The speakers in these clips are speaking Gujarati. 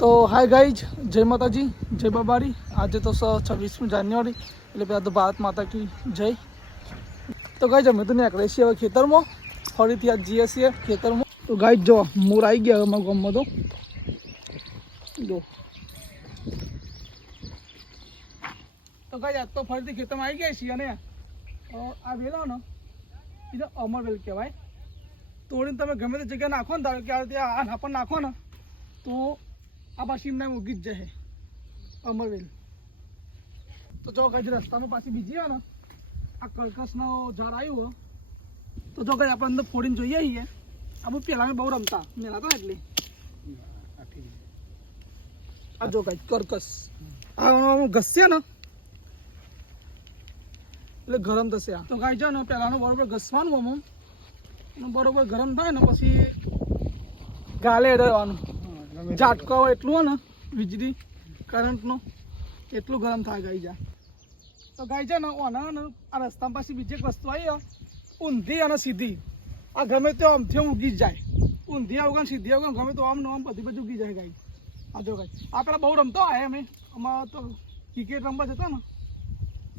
તો હાય ગાઈज, જય માતાજી, જય બાબારી। આજે તો 26મી જાન્યુઆરી એટલે પહેલાં તો ભારત માતા કી જય। તો ગાઈજ અમે તો નીકળે છીએ હવે ખેતરમાં, ફરીથી આજ જઈએ છીએ ખેતરમાં। તો ગાઈજ જો મોર આવી ગયા અમારા ગામમાં તો જો। તો ગાઈજ આજ તો ફરીથી ખેતરમાં આવી ગયા છીએ અને આ વેલો ને એ તો અમર વેલ કહેવાય। તોડીને તમે ગમે તે જગ્યાએ નાખો ને, ધારો કે આ ત્યાં આ નાપણ નાખો ને તો આ પાછી એમને ઉગી જ જશે અમરવેલ। તો જો કઈ રસ્તામાં પાછી બીજી હોય ને આ કર્કશનો ઝાડ આવ્યું હોય તો જો કઈ આપણે અંદર ફોડીને જોઈએ છીએ। આ બહુ પહેલાં બહુ રમતા મેલા હતા એટલે આ જો કઈ કર્કશ આ ઘસશે ને એટલે ગરમ થશે આ। તો કઈ છે ને પહેલાંનું બરોબર ઘસવાનું આમ બરોબર ગરમ થાય ને પછી ગાલે રહેવાનું। ઝાટકો એટલું હોય ને વીજળી કરંટનું એટલું ગરમ થાય ગાઈ જાય। તો ગાઈ છે ને ઓના ને આ રસ્તામાં પાછી બીજી એક વસ્તુ આવી ઊંધી અને સીધી। આ ગમે તે આમથી ઉગી જ જાય, ઊંધી આવગણ સીધી આવગણ ગમે તો આમ ને આમ બધી બાજુ ઉગી જાય ગાઈ। આ જો ગાઈ આ પેલા બહુ રમતો હોય અમે અમારા તો ક્રિકેટ રમવા જતા ને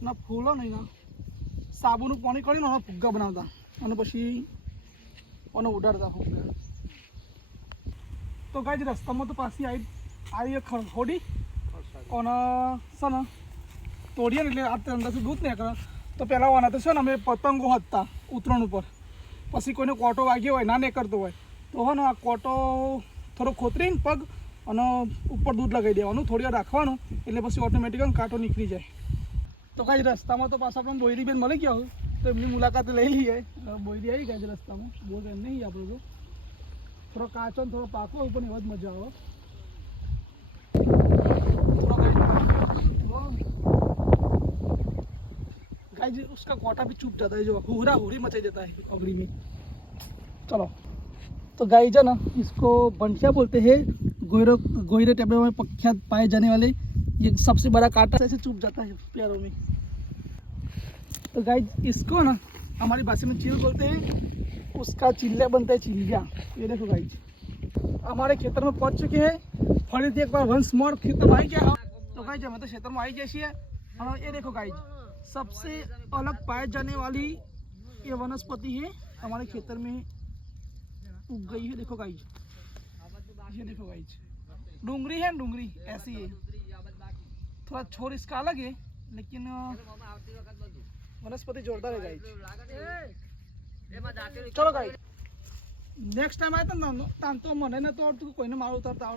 ના ફૂલો નહીં ના સાબુનું પાણી કરીને એના ફુગ્ગા બનાવતા અને પછી એને ઉડાડતા ફુગ્ગા। તો ગાઈજ રસ્તામાં તો પાછી આવી ખોડી અને છે ને તોડીએ ને એટલે આ અંદરથી દૂધ નીકળે। તો પહેલાં વાના તો છે ને અમે પતંગો હતા ઉતરણ ઉપર, પછી કોઈને કોટો વાગ્યો હોય ના નીકળતો હોય તો હે ને આ કોટો થોડો ખોતરીને પગ અને ઉપર દૂધ લગાવી દેવાનું, થોડી વાર રાખવાનું એટલે પછી ઓટોમેટિક કાંટો નીકળી જાય। તો કાંઈ રસ્તામાં તો પાછા આપણને બોયરી બેન મળી ગયા હોય તો એમની મુલાકાત લઈ લઈએ। બોયરી આવી ગયા છે રસ્તામાં, બહુ એમ નહીં આપણે તો थोड़ा काचो थोड़ा पाको ऊपर बहुत मजा आओ। गाइस उसका कोटा भी चुप जाता है, जो हुरा हुरी मचा जाता है अगड़ी में। चलो तो गाइस है ना इसको बंशिया बोलते हैं, गोयरे टेबले में प्रख्यात पाए जाने वाले ये सबसे बड़ा कांटा ऐसे चुप जाता है पैरों में। तो गाइस इसको ना हमारी भाषा में चील बोलते हैं, उसका चिल्ला बनता है चिल्लिया। ये देखो गाइज हमारे खेतर में पहुंच चुके हैं, फरीથી एक बार वंस मोर खेतर में आई गया। तो गाइज हमें तो क्षेत्र में आई जैसी है। और ये देखो गाइज सबसे अलग पाए जाने वाली ये वनस्पति है हमारे खेतर में उग गई है। देखो गाइज ये देखो गाइज डूंगरी है, डूंगरी ऐसी है, थोड़ा छोर इसका अलग है लेकिन वनस्पति जोरदार है गाइज। चलो गाइज नेक्स्ट टाइम आए तो मन तो कोई मार उतरता